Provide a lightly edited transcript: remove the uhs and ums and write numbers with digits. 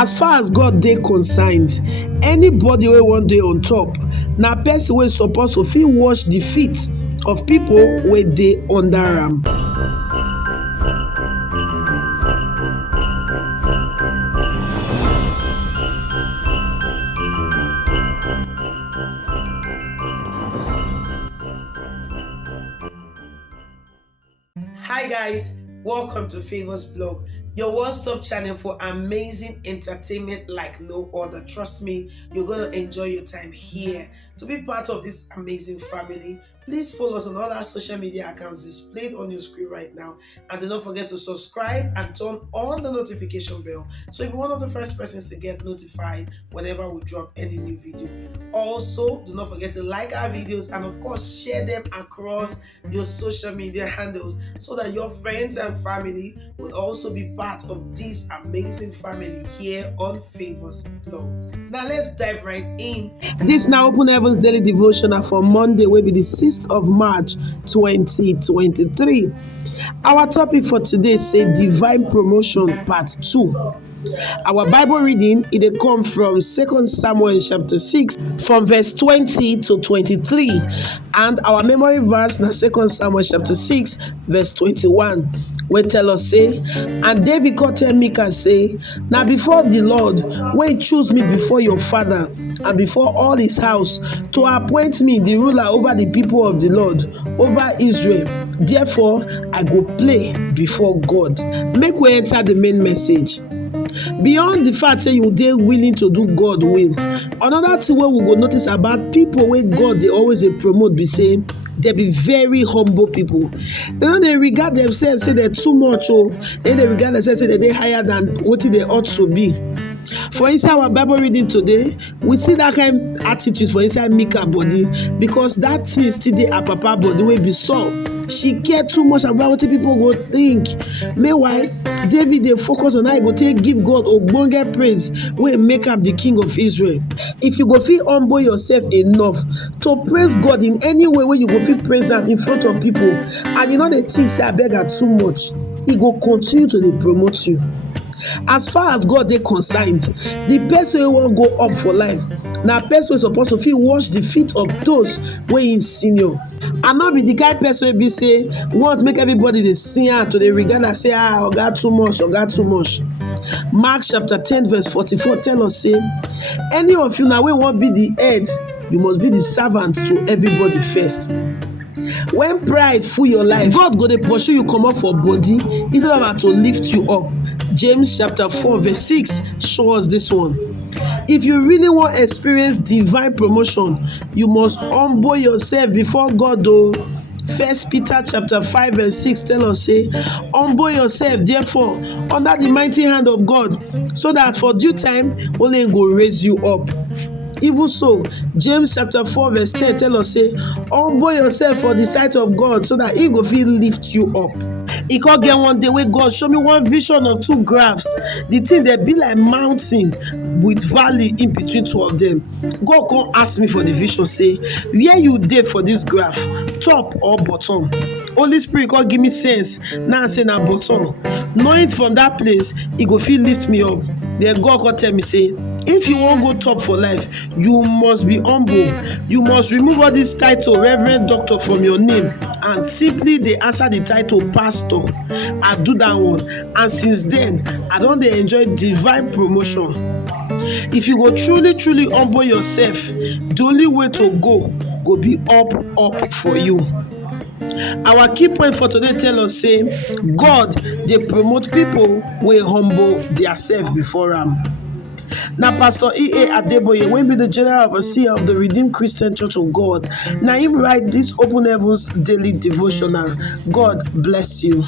As far as God dey concerned, anybody wey wan dey on top na person wey suppose to fit wash the feet of people wey dey under am. Hi guys, welcome to Favors Blog, your one-stop channel for amazing entertainment like no other. Trust me, you're going to enjoy your time here. To be part of this amazing family, please follow us on all our social media accounts displayed on your screen right now. And do not forget to subscribe and turn on the notification bell so you'll be one of the first persons to get notified whenever we drop any new video. Also, do not forget to like our videos and of course share them across your social media handles so that your friends and family would also be part of this amazing family here on Favors Blog. Now let's dive right in. This now Open Heavens Daily Devotional for Monday will be the 6th of March 2023. Our topic for today say Divine Promotion Part 2. Our Bible reading, it come from 2 Samuel chapter 6 from verse 20 to 23. And our memory verse na 2 Samuel chapter 6 verse 21. We tell us say, and David called tell Micah say, now before the Lord, when he choose me before your father and before all his house to appoint me the ruler over the people of the Lord, over Israel. Therefore, I go play before God. Make we enter the main message. Beyond the fact say you dey willing to do God will, another thing wey we go notice about people wey God dey always dey promote be say they be very humble people. They no dey regard themselves say they too much they regard themselves say they dey higher than wetin they ought to be. For inside our Bible reading today, we see that kind of attitude for inside Micah body because that thing still dey her papa body wey be Saul. She care too much about what people go think. Meanwhile, David dey focus on how he go take give God ogbonge praise wey make am the king of Israel. If you go fit humble yourself enough to praise God in any way wey you go fit praise am in front of people, and you no dey think say abeg are too much, he go continue to dey promote you. As far as God dey concerned, the person wey wan go up for life na person wey suppose to fit wash the feet of those wey him senior, and not be the kind person wey be say want make everybody dey see am to dey regard am say oga too much, oga too much. Mark chapter 10 verse 44 tell us say, any of you now wey wan be the head, you must be the servant to everybody first. When pride full your life, God go dey pursue you comot for body instead of to lift you up. James chapter 4 verse 6 show us this one. If you really want to experience divine promotion, you must humble yourself before God. First Peter chapter 5 verse 6 tell us say, humble yourself therefore under the mighty hand of God, so that for due time only He go raise you up. Even so, James chapter 4 verse 10 tell us say, humble yourself for the sight of God so that He go fit lift you up. E come get one day wey God show me one vision of two graphs. The thing dey be like mountain with valley in between two of them. God come ask me for the vision say, where you dey for this graph, top or bottom? Holy Spirit come give me sense. Now I say na bottom. Knowing from that place, He go fit lift me up. Then God come tell me say, if you wan go top for life, you must be humble. You must remove all this title reverend doctor from your name and simply dey answer the title pastor. I do that one, and since then I don dey enjoy divine promotion. If you go truly humble yourself, the only way to go be up for you. Our key point for today tell us say God dey promote people wey humble themselves before am. Now, Pastor E.A. Adeboye, wey be the general overseer of the Redeemed Christian Church of God, now him write this Open Heavens Daily Devotional. God bless you.